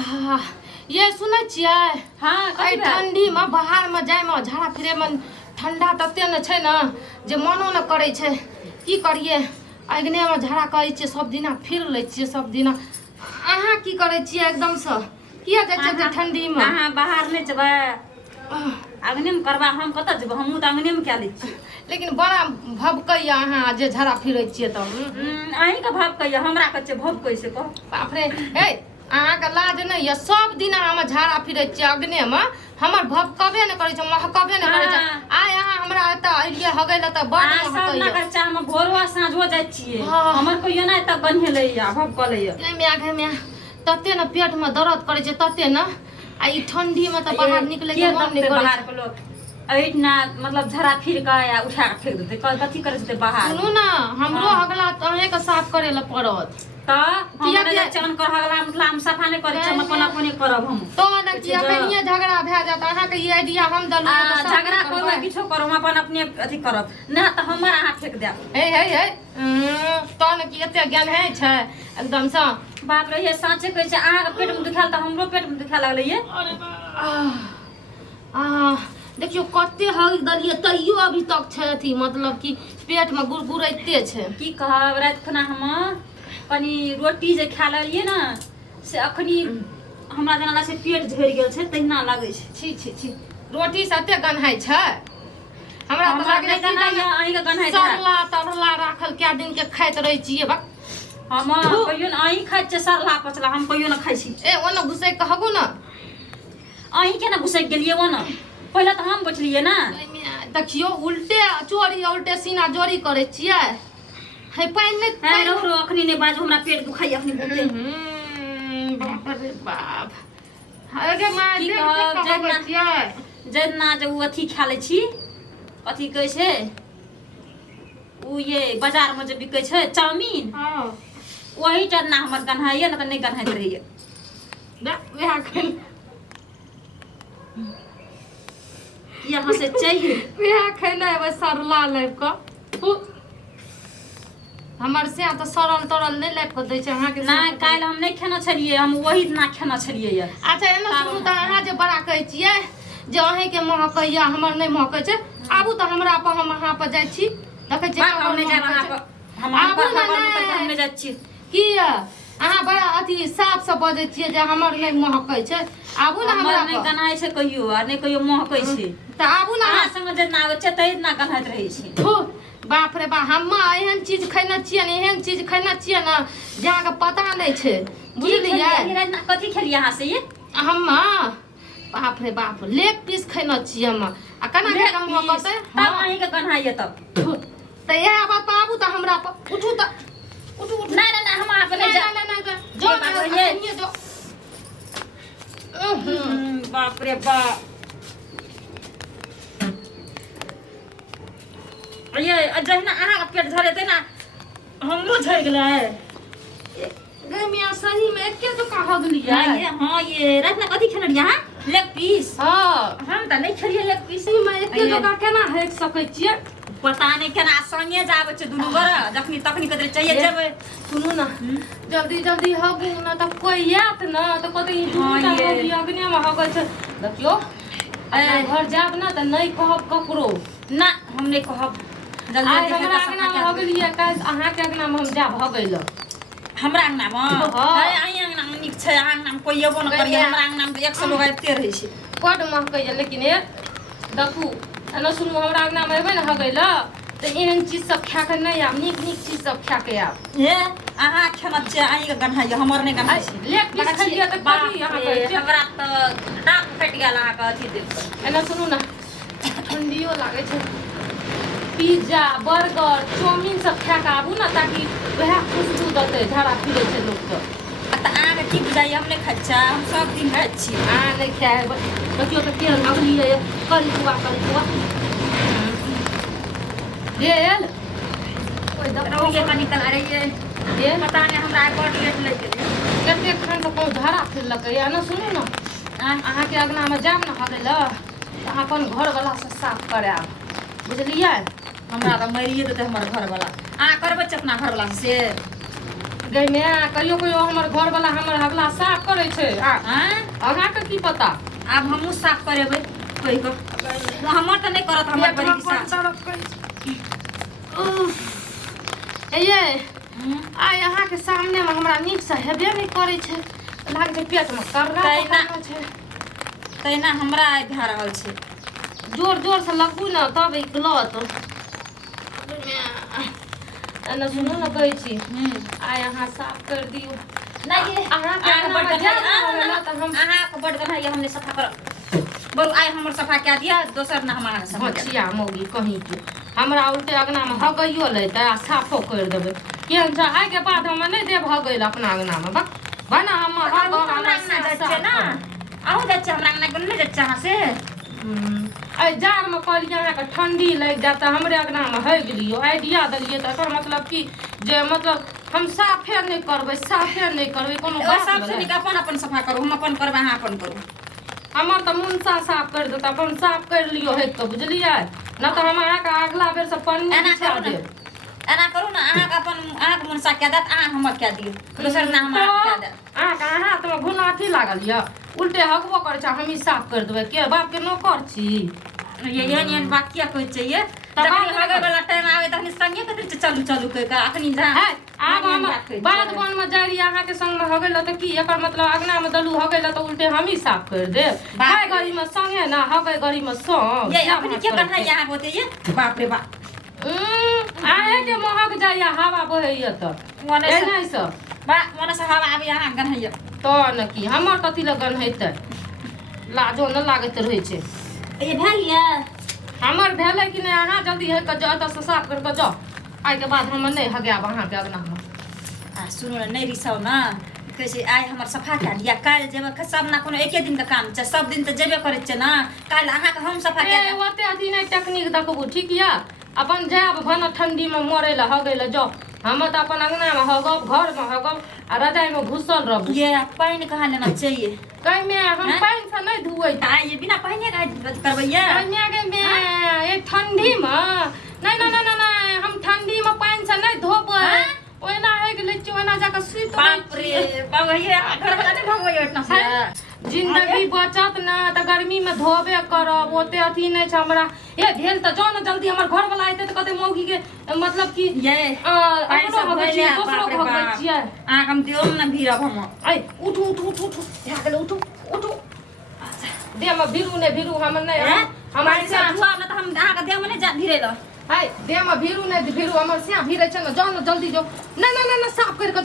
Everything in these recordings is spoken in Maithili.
आहा ये सुनै छियै हाँ ठंडी में बाहर में जाय में झाड़ा फिरे में ठंडा तते न छै न जे मनो न करै छै की करिए अग्ने में झाड़ा करै छियै सब दिना फिर लै छियै सब दिना अहाँ की करै छियै एकदम से किया जाय छै ठंडी में अहाँ बाहर नहीं जेबै अग्नि में करबा हम कत जेबै हमहू त अग्नि में क्या लै छी लेकिन बड़ा भभकैया अहाँ जे झाड़ा फिरै छियै त अहीं के भभकैया हमरा कच्चे भभकै से कह बाप रे हे अहाँ के लाज नहीं ये सब दिन हम झाड़ा फिरै छियै अग्ने में हमर भभकबे न करै छै महकबे न करै छै आइ अहाँ हमरा एत एलियै हगै ल त बड़ महकैया कर चाह हम भोरवा साँझो जाय छियै हमर कोइयो नै त गन्हेलैया भभकलैया ए म्या तते न पेट में दर्द करै छै तते न आ ई ठंडी में त बाहर निकले के मन नहीं करै बाहर के लोग ऐठना मतलब झरा फिर के या उठा के फेंक देते कथि करे छै बाहर सुनू ना हमरो अगला अहे के साफ करे ल पड़त त हम ने चन कर हगला मतलब हम सफा नहीं करे छै हम अपन अपने करब हम तो न कि अपनिए झगड़ा भै जात अहाँ के ई आइडिया हम दलु झगड़ा करू किछो करू हम अपन अपने अथि करब न त हमर अहाँ फेंक देब हे तो न कि एते ज्ञान है छै एकदम से बाप रे ये साँचे कहै छै अहाँ के पेट में दुखाल त हमरो पेट में दुखा लागलै ये अरे देखियो कते हग दलिए तैयो अभी तक छै अथी मतलब कि पेट में गुरगुरैते छै की कहब रात खाना हम कनी रोटी जे खा लेलिए ना से अखनी हमरा जेना लागे छै पेट झड़ गेल छै तहिना लागे छै छी छी छी रोटी सते गन्हाई छै हमरा त लागे छै अहीं के गन्हाई सरला तरला राखल क्या दिन के खाइत रही छियै बा हम कहियो न अहीं खाइ छै सरला पचला हम कहियो न खाइ छी ए ओना घुसै कहबो न अहीं केना घुसै गेलिए ओना पहले त हम बचलिए ना देखियो उल्टे चोरी उल्टे सीना जोरी करे छियै है पाइन नै रो अखनी नै बाजू हमरा पेट दुखाई अखनी बहुते बाप रे बाप अरे मां देख छियै जेना जे उ अथी खा लै छी कथी कहै छै उ ये बाजार में जे बिकै छै चाउमीन हां वही टन्ना हमर गन्हाइए न त नै गन्हाइत रहिए वह खैल यहाँ से चाहिए वह खैले है सरला लाइव का हमर से त सरल तरल नै लाइव के दै छै अहाँ के ना काल हम नै खेना छलिए हम वही ना खेना छलिए या अच्छा एना सुनू त अहाँ जे बड़ा कहै छियै जे अहे के महकैया हमर नै महकै छै आबू त हमरा पर हम अहाँ पर जाय छी देखै छी हम नै जाब अहाँ पर हम नै जाय छी की अहाँ बड़ा अथी साफ से बजै छियै जे हमर नै महकै छै आबू ना हमरा नै गनाय छै कहियो आ नै कहियो महकै छै त आबू ना अहाँ संग जे ना आबै छै तै ना गनाइत रहै छै बाप रे बा हम एहन चीज खैना छियै ने एहन चीज खैना छियै ना जहाँ के पता नै छै बुझलियै कथी खेलिए अहाँ से ये हम बाप रे बाप लेग पीस खैना छियै हम आ केना के हम कहतै तब अहीं के गन्हाइए तब त यह बात आबू त हमरा पर उठू त उठू नै हम आप नै जा जो ना ये जो बाप रे बाप ये जहिना अहाँ के पेट झरेतै ना हमरो झड़ गेलै गे मियां सही में एके तो कह गेलियै ये हां ये रात में कथी खेलऽ रहियै हां लेग पीस हां हम त नै खेलिए लेग पीस में एके तो का केना हेक सकै छियै पता नै केना संगे जाबै छै दुनु गोरा जखनी तखनी कतरे चाहिए जेबै सुनू ना जल्दी जल्दी हगू ना त कोई यात ना त कतै ई दुटा होगी अग्नि में हगै छै देखियो ए घर जाब ना त नै कहब ककरो ना हम नै कहब जल्दी हमरा अग्ना में हगलिए काल अहाँ के अग्ना में हम जाब हगै ल हमरा अंगना में हाय अहीं अंगना में निक छै अंगना में कोई एबो न करिए हमरा अंगना में 100 लोग आइते रहै छै बड महकै छै लेकिन ए देखू एना सुनू हमरा अंगना में एबै न हगै ल त एहन चीज सब खा के नै आब नीक नीक चीज सब खा के आब हे अहाँ खेना छै अहीं के गन्हाइए हमर नै गन्हाइ छै लेग पीस खलिए त कथि अहाँ कहै छै हमरा त दांत फटि गेल अहाँ के अथी देख एना सुनू ना ठंडियो लागै छै पिज्जा बर्गर चाउमीन सब खा के आबू ना ताकि वह खुशबू देतै झाड़ा फिरै छै लोग के त अहाँ के की बुझाइए हम नै खाइ छी हम सब दिन खाइ छी अहाँ नै खाए देखियो त केहन हगलिए करी कुआ रेल ओइ रौए कनी कल रहिए ये पता नै हमरा बड लेट लग गेलै कते खान से कोन झाड़ा फिरलकै या ना सुनू ना अहाँ के अगना में जाब ना हगै ल त अहाँ अपन घर वाला से साफ कराब बुझलियै हमरा त मरिए देतै हमर घर वाला अहाँ करबै अपना घर वाला से गई में कहियो कहियो हमर घर वाला हमर हगला साफ करे छै अहाँ के की पता अब हमहू साफ करेबै कोई को हमर त नहीं करत हमर बड़ी की साफ ये आइ अहाँ के सामने में हमरा नीक से हेबे नहीं करे छै लाग छै पेट में करना छै तैना हमरा आइ भए रहल छै जोर जोर से लगू ना तब गलत एना सुनो ना कहै छी आइ अहाँ साफ कर दियो नहीं अहाँ के बड़ गन्हाई हमने सफा कर बरु आइ हमर सफा क्या दिया दोसर ना हमारा सफा छिया मौगी कहीं के हमरा उल्टे अगना में हगइयो लेतै आ साफो कर देबै केहन छ आइ के बाद हम नहीं देब हगैल अपना अगना में बना हम हमरा ना जाय ना आहू जाय छै हमरा ना गन्ने जाय छै अहाँ से आई जार में कहलिए अहाँ के ठंडी लग जाता हमरे अगना में हग लियो आइडिया दलिए त एकर मतलब की जे मतलब हम साफे नहीं करबै कोनो बात सबसे निक अपन अपन सफा करू हम अपन करबै अहाँ अपन करू हमर त मुंसा साफ कर देता अपन साफ कर लियो है तो बुझलिए न त हम अहाँ के अगला बेर से पन्नी बिछा देब एना करू ना अहाँ के अपन अहाँ के मुंसा क्या देत अहाँ हमर क्या दियो दोसर ना हमरा क्या देत अहाँ के हाथ में घुना अथी लागल य उल्टे हगबो करे छ हम ही साफ कर देबै के बाप के नौकर छी ये एहन बात किया कहै छै ये जखनी हगै वाला टाइम आवे तखनी संगे कहै छै चलू चलू कह के अखनी जा आब हम बाद बन में जाई अहाँ के संग में हगै ल त की एकर मतलब अगना में दलू हगै ल त उल्टे हम ही साफ कर देब खाय गरी में संगे ना हगै गरी में संग ये अपनी के कन्हा यहाँ होते ये बाप रे बाप आहे के महक जाइया हवा बहैया त मने नहीं सब बा मने से हवा आबे यहाँ गन्हैया तो न की हमर कथी लगन हेतै लाजो न लागत रहै छै ये भेलिए हमर भेलै कि नहीं अहाँ जल्दी है के जाओ त साफ कर के जाओ आइ के बाद हम नहीं हगाब अहाँ के अगना में सुनो ना नहीं रिसाओ ना कैसे आइ हमर सफा क्या दिया काल जेबे सब ना कोनो एके दिन का काम छै सब दिन त जेबे करे छै ना काल अहाँ के हम सफा क्या ओते अथी नहीं टेक्निक देखबू ठीक या अपन जाब भन ठंडी में मरे ला हगै ला जाओ हम त अपन अगना में हगब घर में हगब आ रजाई में घुसल रहब ये पानी कहाँ लेना चाहिए कहीं में हम पानी से नहीं धुए ये बिना पानी का करबैया कन्या के में ए ठंडी में नहीं हम ठंडी में पानी से नहीं धोबै ओना है के लेची ओना जाके सुत बाप रे बाबा ये घर वाला नहीं भगवैया इतना से जिंदगी बचत ना त गर्मी में धोबे करब ओते अथी नहीं छ हमरा ए भेल त जाओ ना जल्दी हमर घर वाला आइते त कते मौगी के मतलब कि ये अपनो भगै दोसरो भगै छियै आ हम दियो ना भीरब हम आई उठू या गेल उठू दे में भीरू हम नहीं हमारे से धुआ ना त हम आ के दे में नहीं जा भीरे ल हाय दे में भीरू हमर से भीरे छ ना जाओ ना जल्दी जाओ ना साफ करके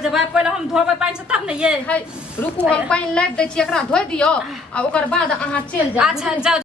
जब पहले हम धोबै पानी से तब नहीं ये हाय रुकू हम पानी लाइब दै छी एकरा धोइ दियौ आ ओकर बाद अहाँ चल जाओ अच्छा जाओ